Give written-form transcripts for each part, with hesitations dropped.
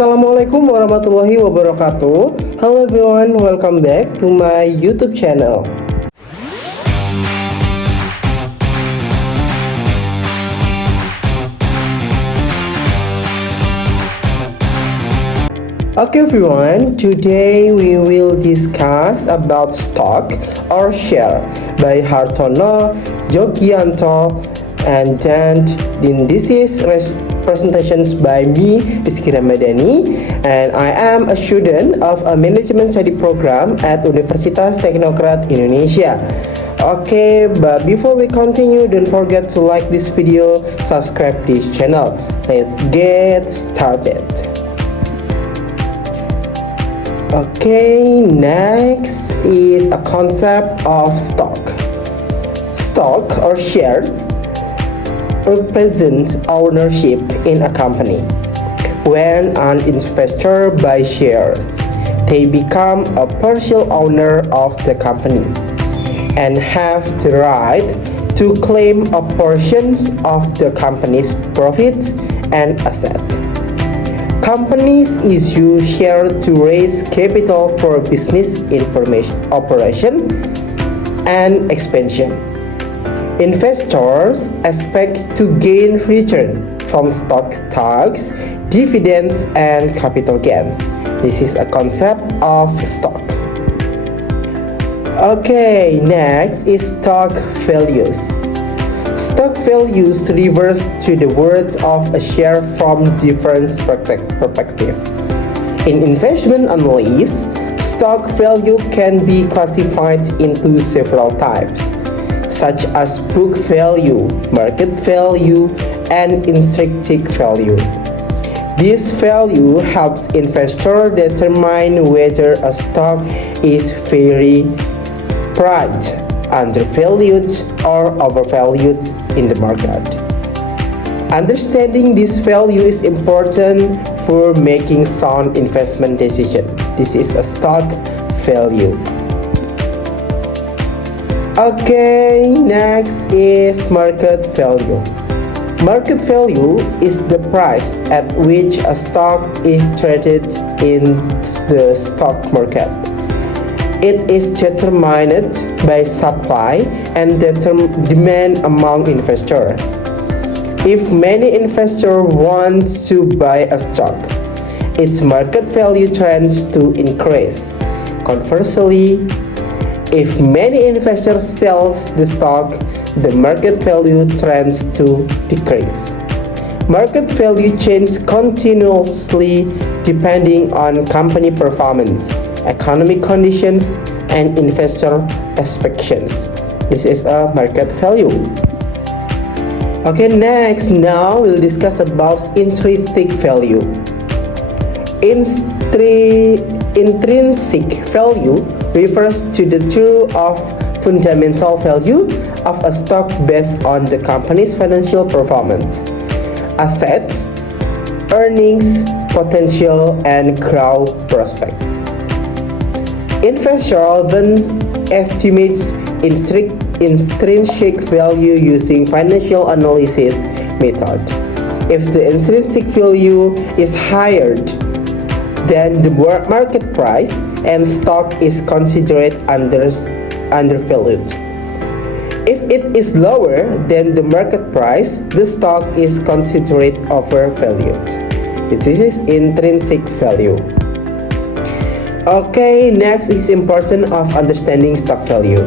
Assalamualaikum warahmatullahi wabarakatuh. Hello everyone, welcome back to my YouTube channel. Okay everyone, today we will discuss about stock or share by Hartono, Jogianto, and then this is presentations by me, Rizky Ramadhani, and I am a student of a management study program at Universitas Teknokrat Indonesia. Okay, but before we continue, don't forget to like this video, subscribe this channel. Let's get started. Okay, next is a concept of stock. Stock or shares represent ownership in a company. When an investor buys shares, they become a partial owner of the company and have the right to claim a portion of the company's profits and assets. Companies issue shares to raise capital for business information, operation, and expansion. Investors expect to gain return from stock tax, dividends, and capital gains. This is a concept of stock. Okay, next is stock values. Stock values refers to the worth of a share from different perspectives. In investment analysis, stock value can be classified into several types, such as book value, market value, and intrinsic value. This value helps investors determine whether a stock is very priced, undervalued, or overvalued in the market. Understanding this value is important for making sound investment decisions. This is a stock value. Okay, next is market value. Market value is the price at which a stock is traded in the stock market. It is determined by supply and demand among investors. If many investors want to buy a stock, its market value tends to increase. Conversely, if many investors sell the stock, the market value trends to decrease. Market value changes continuously depending on company performance, economic conditions, and investor expectations. This is a market value. Okay, next, now we'll discuss about intrinsic value. Intrinsic value refers to the true of fundamental value of a stock based on the company's financial performance, assets, earnings, potential, and growth prospect. Investors then estimates intrinsic value using financial analysis method. If the intrinsic value is higher than the market price, and stock is considered undervalued. If it is lower than the market price, the stock is considered overvalued. This is intrinsic value. Okay, next is importance of understanding stock value.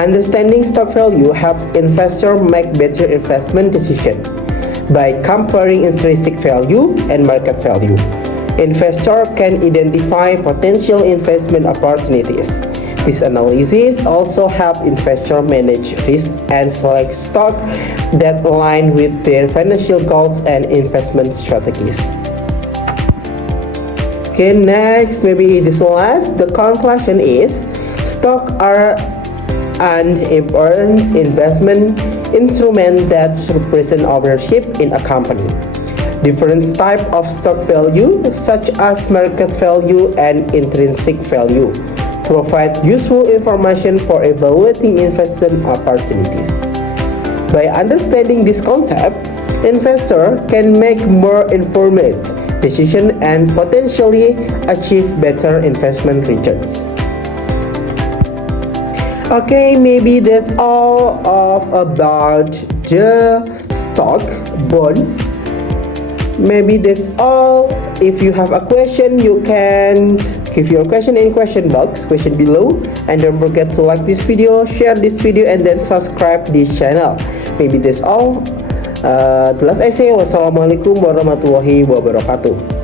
Understanding stock value helps investors make better investment decisions by comparing intrinsic value and market value. Investors can identify potential investment opportunities. This analysis also helps investors manage risk and select stock that align with their financial goals and investment strategies. Okay, next, maybe this last. The conclusion is stocks are an important investment instrument that represent ownership in a company. Different types of stock value, such as market value and intrinsic value, provide useful information for evaluating investment opportunities. By understanding this concept, investors can make more informed decision and potentially achieve better investment returns. Okay, maybe that's all of about the stock bonds. Maybe that's all. If you have a question, you can give your question in question below, and don't forget to like this video, share this video, and then subscribe this channel. Maybe that's all. The last I say, wassalamualaikum warahmatullahi wabarakatuh.